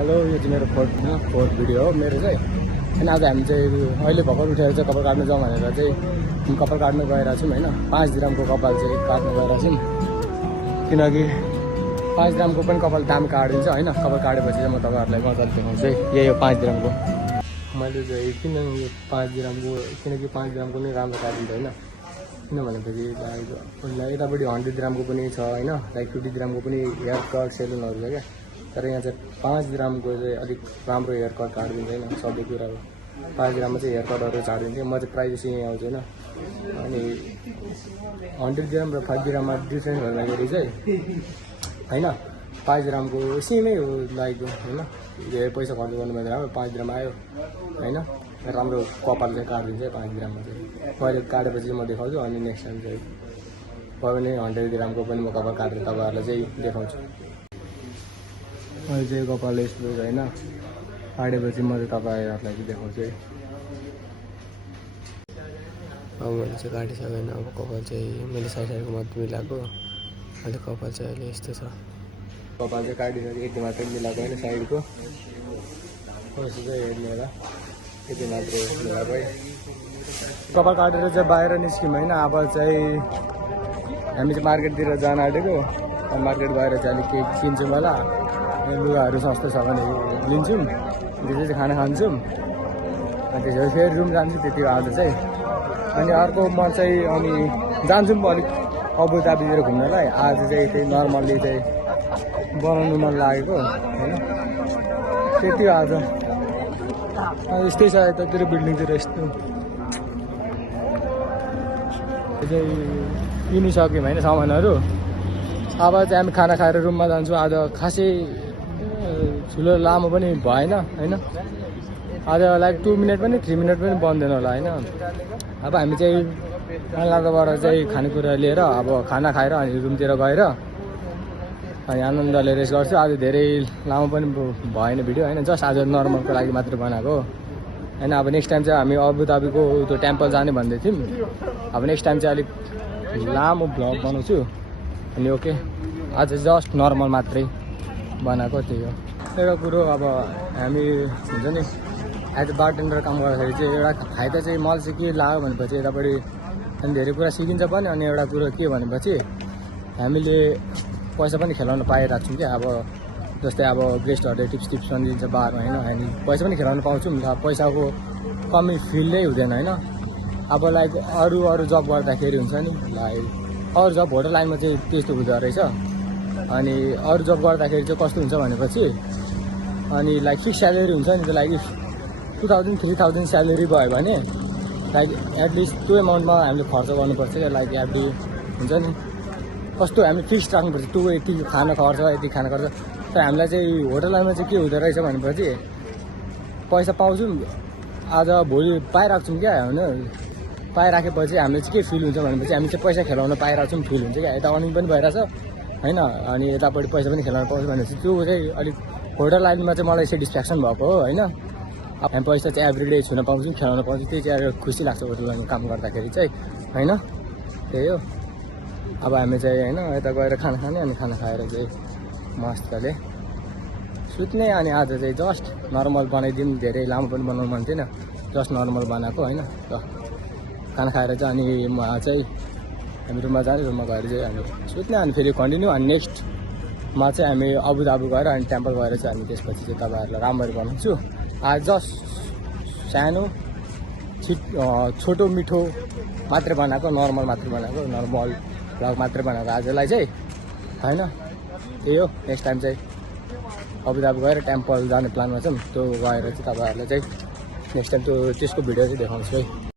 Hello, यो चाहिँ मेरो फोर्थ भिडियो हो मेरो चाहिँ। अनि आज हामी चाहिँ अहिले भर्खर उठेर चाहिँ कपाल काट्नु जाउँ भनेर चाहिँ कपाल काट्नु गइरहेको छौँ होइन। 5 दिरामको कपाल चाहिँ काट्नु गइरहेको छौँ, किनकि 5 दिरामको पनि कपाल दाम काटिदिन्छ होइन। कपाल काटेपछि चाहिँ म तपाईँहरूलाई मजाले देखाउँछु है। यही हो 5 दिरामको। मैले चाहिँ किन यो 5 दिरामको, किनकि 5 दिरामको नै राम्रो काटिन्छ होइन। किनभनेपछि लाइक यतापट्टि 100 दिरामको पनि छ होइन, लाइक 50 दिरामको पनि हेयर कट सेलुनहरू छ क्या। तर यहाँ चाहिँ 5 दिरामको चाहिँ अलिक राम्रो हेयर कट काटिदिन्छ होइन। सबै कुराको 5 दिराममा चाहिँ हेयर कटहरू काटिदिन्थ्यो। म चाहिँ प्राइस यहीँ आउँछु होइन। अनि 100 दिराम र 5 दिराममा डिफ्रेन्स भन्दाखेरि चाहिँ होइन, 5 दिरामको सेमै हो लाइक होइन। धेरै पैसा खर्च गर्नु पर्दैन, 5 दिराम आयो होइन। राम्रो कपाल चाहिँ काटिदिन्छ 5 दिराममा चाहिँ। मैले काटेपछि म देखाउँछु, अनि नेक्स्ट टाइम चाहिँ भयो भने 100 दिरामको पनि म कपाल काटेर तपाईँहरूलाई चाहिँ देखाउँछु। मैले चाहिँ कपाल यस्तो होइन काटेपछि म चाहिँ तपाईँहरूलाई चाहिँ देखाउँछु है। अब मैले चाहिँ काटिसकेन। अब कपाल चाहिँ मैले साइडको मात्र मिलाएको, अहिले कपाल चाहिँ अहिले यस्तो छ। कपाल चाहिँ काटिसकेँ, यति मात्रै मिलाएको होइन साइडको। कस्तो चाहिँ हेर्नु होला, यति मात्रै मिलाएको है। कपाल काटेर चाहिँ बाहिर निस्क्यौँ होइन। अब चाहिँ हामी चाहिँ मार्केटतिर जान आँटेको। मार्केट गएर चाहिँ अलिक केही किन्छौँ होला, लुगाहरू सस्तो छ भने लिन्छौँ, त्यसपछि खाना खान्छौँ, अनि त्यसपछि फेरि रुम जान्छौँ। त्यति आज चाहिँ अनि अर्को म चाहिँ अनि जान्छौँ अलिक अबुधाबीतिर घुम्नलाई। आज चाहिँ त्यही नर्मल्ली चाहिँ बनाउनु मन लागेको होइन, त्यति हो आज। यस्तै छ यतातिर बिल्डिङतिर यस्तो चाहिँ किनिसक्यौँ होइन सामानहरू। अब चाहिँ हामी खाना खाएर रुममा जान्छौँ। आज खासै ठुलो लामो पनि भएन होइन। आज लाइक 2 मिनट पनि 3 मिनट पनि बन्दैन होला होइन। अब हामी चाहिँ कालाबाट चाहिँ खानेकुरा लिएर अब खाना खाएर अनि रुमतिर गएर अनि आनन्दले रेस्ट गर्छु। आज धेरै लामो पनि भएन भिडियो होइन, जस्ट आज नर्मलको लागि मात्र बनाएको होइन। अब नेक्स्ट टाइम चाहिँ हामी अबुधाबीको त्यो टेम्पल जाने भन्दै थियौँ। अब नेक्स्ट टाइम चाहिँ अलिक लामो भ्लग बनाउँछु। अनि ओके, आज जस्ट नर्मल मात्रै बनाएको, त्यही हो। एउटा कुरो अब हामी हुन्छ नि एज अ बारटेन्डर काम गर्दाखेरि चाहिँ एउटा फाइदा चाहिँ मलाई चाहिँ के लाग्यो भनेपछि यतापट्टि अनि धेरै कुरा सिकिन्छ पनि। अनि एउटा कुरो के भनेपछि हामीले पैसा पनि खेलाउन पाइरहेको छौँ क्या। अब जस्तै अब गेस्टहरूले टिप्स पनि दिन्छ बारमा होइन, अनि पैसा पनि खेलाउन पाउँछौँ। पैसाको कमी फिल्डै हुँदैन होइन। अब लाइक अरू जब गर्दाखेरि हुन्छ नि, लाइक अरू जब होटल लाइनमा चाहिँ त्यस्तो हुँदो रहेछ। अनि अरू जब गर्दाखेरि चाहिँ कस्तो हुन्छ भनेपछि अनि लाइक फिक्स स्यालेरी हुन्छ नि, त्यो लाइक 2000-3000 स्यालेरी भयो भने लाइक एटलिस्ट त्यो एमाउन्टमा हामीले खर्च गर्नुपर्छ क्या। लाइक एभ्री हुन्छ नि कस्तो हामी फिक्स राख्नुपर्छ, त्यो यति खाना खर्च यति खाना खर्च। तर हामीलाई चाहिँ होटल लाइनमा चाहिँ के हुँदो रहेछ भनेपछि पैसा पाउँछौँ, आज भोलि पाइरहेको छौँ क्या होइन। पाइराखेपछि हामीले चाहिँ के फिल हुन्छ भनेपछि हामी चाहिँ पैसा खेलाउन पाइरहेको छौँ फिल हुन्छ क्या। यता अर्निङ पनि भइरहेछ होइन, अनि यतापट्टि पैसा पनि खेलाउन पाउँछ भनेपछि त्यो चाहिँ अलिक होटल लाइनमा चाहिँ मलाई सेटिस्फ्याक्सन भएको हो होइन। अब हामी पैसा चाहिँ एभ्री डे छुन पाउँछौँ, खेलाउन पाउँछौँ, त्यही चाहिँ खुसी लाग्छ होटल लाइनमा काम गर्दाखेरि चाहिँ होइन। त्यही हो। अब हामी चाहिँ होइन यता गएर खाना खाने, अनि खाना खाएर चाहिँ मस्तले सुत्ने। अनि आज चाहिँ जस्ट नर्मल बनाइदिउँ, धेरै लामो पनि बनाउनु मन थिएन, जस्ट नर्मल बनाएको होइन। र खाना खाएर चाहिँ अनि म चाहिँ हामी रुममा जाने, रुममा गएर चाहिँ हामी सुत्ने, अनि फेरि कन्टिन्यू। अनि नेक्स्टमा चाहिँ हामी अबुधाबी गएर अनि टेम्पल गएर चाहिँ हामी त्यसपछि चाहिँ तपाईँहरूलाई राम्ररी बनाउँछु। आज जस्ट सानो छोटो मिठो मात्रै बनाएको, नर्मल मात्रै बनाएको, नर्मल भ्लग मात्रै बनाएको आजलाई चाहिँ होइन। त्यही हो। नेक्स्ट टाइम चाहिँ अबुधाबी गएर टेम्पल जाने प्लानमा छौँ, त्यो गएर चाहिँ तपाईँहरूलाई चाहिँ नेक्स्ट टाइम त्यसको भिडियो चाहिँ देखाउँछु है।